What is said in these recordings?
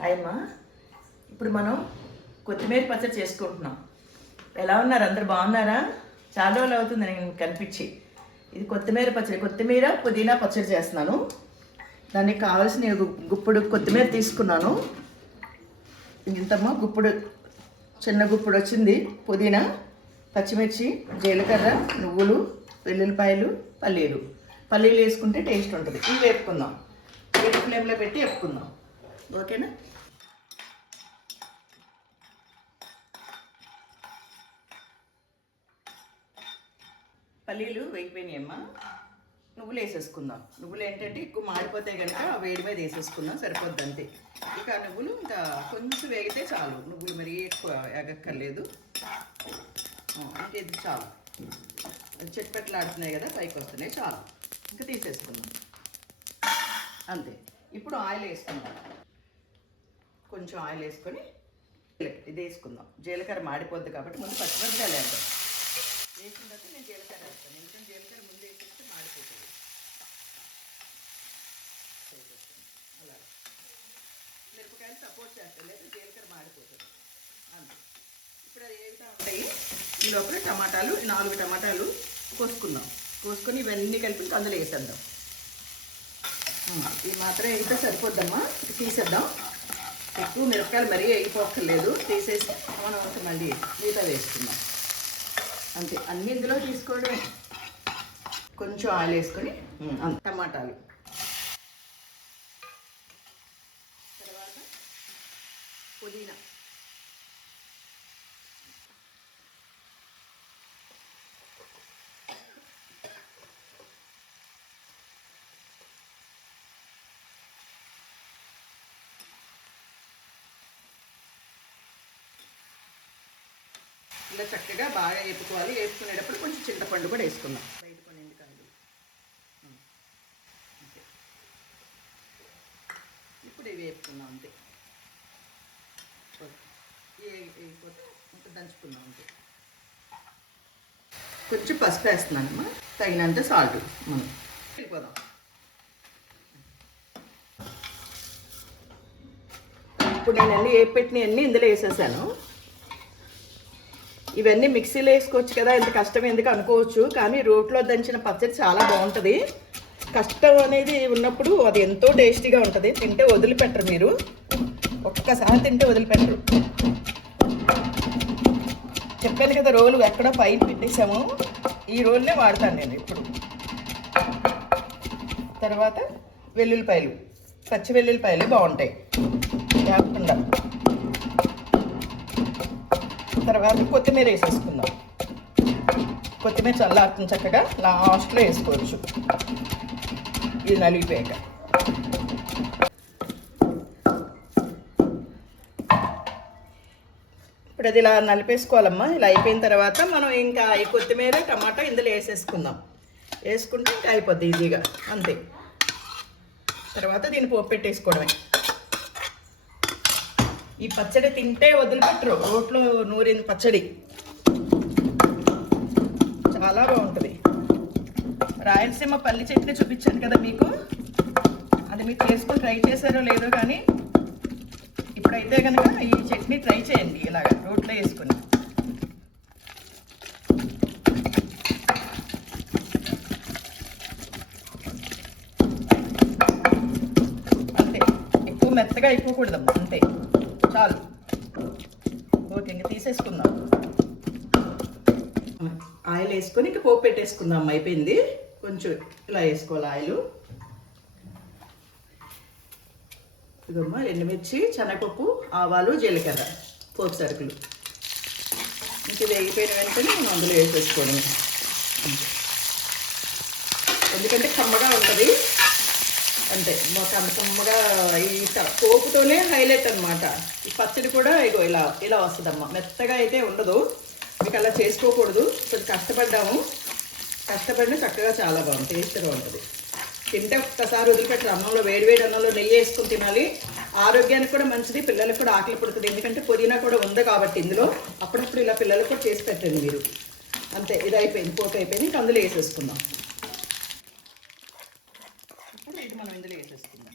Hi అమ్మా ఇప్పుడు మనం కొత్తిమీర పచ్చడి చేసుకుంటున్నాం. ఎలా ఉన్నారు? అందరు బాగున్నారా? చాలా రోజులు అవుతుంది నేను కనిపించి. ఇది కొత్తిమీర పచ్చడి. కొత్తిమీర పుదీనా పచ్చడి చేస్తున్నాను. దానికి కావాల్సిన గుప్పుడు కొత్తిమీర తీసుకున్నాను. ఇంతమ్మా గుప్పుడు చిన్న గుప్పుడు వచ్చింది. పుదీనా పచ్చిమిర్చి జీలకర్ర నువ్వులు వెల్లుల్లిపాయలు పల్లీలు. పల్లీలు వేసుకుంటే టేస్ట్ ఉంటుంది. ఇవి వేపుకుందాం. వేపు ఫ్లేమ్లో పెట్టి వేపుకుందాం. ఓకేనా? పల్లీలు వేగిపోయినాయమ్మా. నువ్వులు వేసేసుకుందాం. నువ్వులు ఏంటంటే ఎక్కువ మాడిపోతాయి కనుక వేడి మీద వేసేసుకుందాం సరిపోద్ది అంతే. ఇక నువ్వులు ఇంకా కొంచెం వేగితే చాలు. నువ్వులు మరి ఎక్కువ ఎగక్కర్లేదు. అంటే ఇది చాలు. చెట్పెట్లు ఆడుతున్నాయి కదా పైకి వస్తున్నాయి చాలు. ఇంకా తీసేసుకుందాం. అంతే. ఇప్పుడు ఆయిల్ వేసుకుందాం. కొంచెం ఆయిల్ వేసుకొని ఇది వేసుకుందాం. జీలకర్ర మాడిపోద్ది కాబట్టి ముందు పచ్చిమిరపకాయలు వేద్దాం. వేసిన తర్వాత నేను జీలకర్ర వేస్తాను. ఎందుకంటే జీలకర్ర ముందు వేసేస్తే మాడిపోతుంది. అలా. మిరపకాయలు సపోర్ట్ చేస్తాను లేదా జీలకర్ర మాడిపోతుంది. అంతే. ఇప్పుడు అది ఏ విధంగా ఉంటాయి? ఈ లోపల టమాటాలు నాలుగు టమాటాలు కోసుకుందాం. కోసుకొని ఇవన్నీ కలిపి అందులో వేసేద్దాం. ఇది మాత్రం అయితే సరిపోద్దమ్మా? తీసేద్దాం. ఎక్కువ మిరపకాయలు మరీ వేగిపోక్కర్లేదు తీసేసి మనం మళ్ళీ మిగతా వేసుకుందాం. అంతే. అన్ని ఇందులో తీసుకోవడమే. కొంచెం ఆయిల్ వేసుకొని. టమాటాలు. తర్వాత పుదీనా. ఇలా చక్కగా బాగా వేపుకోవాలి. వేసుకునేటప్పుడు కొంచెం చింతపండు కూడా వేసుకుందాం. బయట కొన్ని కాదు ఇప్పుడు ఇవి వేపుకుందాం అంతే. ఇంకా దంచుకుందాం అంతే. కొంచెం పసుపు వేస్తున్నానమ్మా. తగినంత సాల్ట్ మనం వెళ్ళిపోదాం. ఇప్పుడు నేను అన్నీ వేపు పెట్టినవి అన్నీ ఇందులో వేసేసాను. ఇవన్నీ మిక్సీలో వేసుకోవచ్చు కదా ఇంత కష్టం ఎందుకు అనుకోవచ్చు కానీ రోట్లో దంచిన పచ్చడి చాలా బాగుంటుంది. కష్టం అనేది ఉన్నప్పుడు అది ఎంతో టేస్టీగా ఉంటుంది. తింటే వదిలిపెట్టరు మీరు. ఒక్కసారి తింటే వదిలిపెట్టరు. చెప్పాను కదా రోలు ఎక్కడో పైన పెట్టేసాము ఈ రోల్నే వాడతాను నేను ఇప్పుడు. తర్వాత వెల్లుల్లిపాయలు పచ్చి వెల్లుల్లిపాయలు బాగుంటాయి. తర్వాత కొత్తిమీర వేసేసుకుందాం. కొత్తిమీర చల్లారుతుంది చక్కగా లాస్ట్లో వేసుకోవచ్చు. ఇది నలిగిపోయాక. ఇప్పుడు అది ఇలా నలిపేసుకోవాలమ్మా. ఇలా అయిపోయిన తర్వాత మనం ఇంకా ఈ కొత్తిమీర టమాటా ఇందులో వేసేసుకుందాం. వేసుకుంటే ఇంకా అయిపోద్ది ఈజీగా. అంతే. తర్వాత దీన్ని పోపు పెట్టేసుకోవడమే. ఈ పచ్చడి తింటే వదిలిపెట్టరు. రోట్లో నూరిన పచ్చడి. చాలా బాగుంటుంది. రాయలసీమ పల్లి చట్నీ చూపించాను కదా మీకు. అది మీరు చేసుకుని ట్రై చేశారో లేదో కానీ ఇప్పుడైతే కనుక ఈ చట్నీ ట్రై చేయండి ఇలాగ రోట్లో వేసుకుని. అంతే. ఎక్కువ మెత్తగా అయిపోకూడదమ్మా అంతే. చాలు. ఓకే ఇంకా తీసేసుకుందాం. ఆయిల్ వేసుకొని ఇంకా పోపు పెట్టేసుకుందాం అయిపోయింది. కొంచెం ఇలా వేసుకోవాలి ఆయిల్. ఇదమ్మా ఎండుమిర్చి శనగపప్పు ఆవాలు జీలకర్ర పోపు సరుకులు. ఇంక వేగిపోయిన వెంటనే మనం అందులో వేసేసుకోవడం ఎందుకంటే కమ్మగా ఉంటుంది. అంతే మాకు అంత కమ్మగా ఈ పోపుతోనే హైలైట్ అనమాట ఈ పచ్చడి కూడా ఇగో ఇలా ఇలా వస్తుందమ్మా. మెత్తగా అయితే ఉండదు. మీకు అలా చేసుకోకూడదు. కొంచెం కష్టపడ్డాము. కష్టపడిన చక్కగా చాలా బాగుంది. టేస్ట్గా ఉంటుంది. తింటే ఒక్కసారి వదిలిపెట్టరు. అన్నంలో వేడివేడి అన్నంలో నెయ్యి వేసుకుని తినాలి. ఆరోగ్యానికి కూడా మంచిది. పిల్లలకు కూడా ఆకలి పుడుతుంది. ఎందుకంటే పుదీనా కూడా ఉంది కాబట్టి ఇందులో. అప్పుడప్పుడు ఇలా పిల్లలకు కూడా చేసి పెట్టండి మీరు. అంతే. ఇది అయిపోయింది. పోపు అయిపోయింది. ఇంకా అందులో వేసేసుకుందాం ఇప్పుడు ఇది మనం ఇందులో వేసేసుకుందాం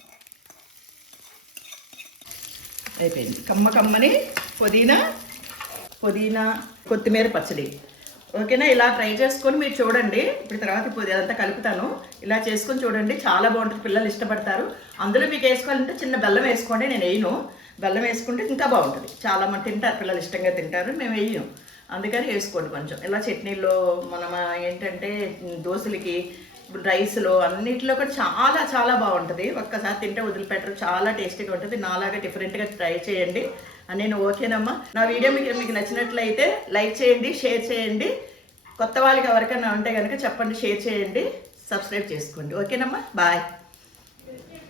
అయిపోయింది. కమ్మ కమ్మని పుదీనా పుదీనా కొత్తిమీర పచ్చడి. ఓకేనా? ఇలా ట్రై చేసుకొని మీరు చూడండి. ఇప్పుడు తర్వాత పుదీ అదంతా కలుపుతాను. ఇలా చేసుకొని చూడండి. చాలా బాగుంటుంది. పిల్లలు ఇష్టపడతారు. అందులో మీకు వేసుకోవాలంటే చిన్న బెల్లం వేసుకోండి. నేను వేయను. బెల్లం వేసుకుంటే ఇంకా బాగుంటుంది. చాలా మంది తింటారు. పిల్లలు ఇష్టంగా తింటారు. మేము వేయము అందుకని వేసుకోండి కొంచెం. ఇలా చట్నీల్లో మనం ఏంటంటే దోశలకి రైస్లో అన్నిటిలో కూడా చాలా చాలా బాగుంటుంది. ఒక్కసారి తింటే వదిలిపెట్టరు. చాలా టేస్టీగా ఉంటుంది. నాలాగా డిఫరెంట్గా ట్రై చేయండి. నేను ఓకేనమ్మా. నా వీడియో మీకు మీకు నచ్చినట్లయితే లైక్ చేయండి షేర్ చేయండి. కొత్త వాళ్ళకి ఎవరికైనా ఉంటే కనుక చెప్పండి షేర్ చేయండి. సబ్స్క్రైబ్ చేసుకోండి. ఓకేనమ్మా? బాయ్.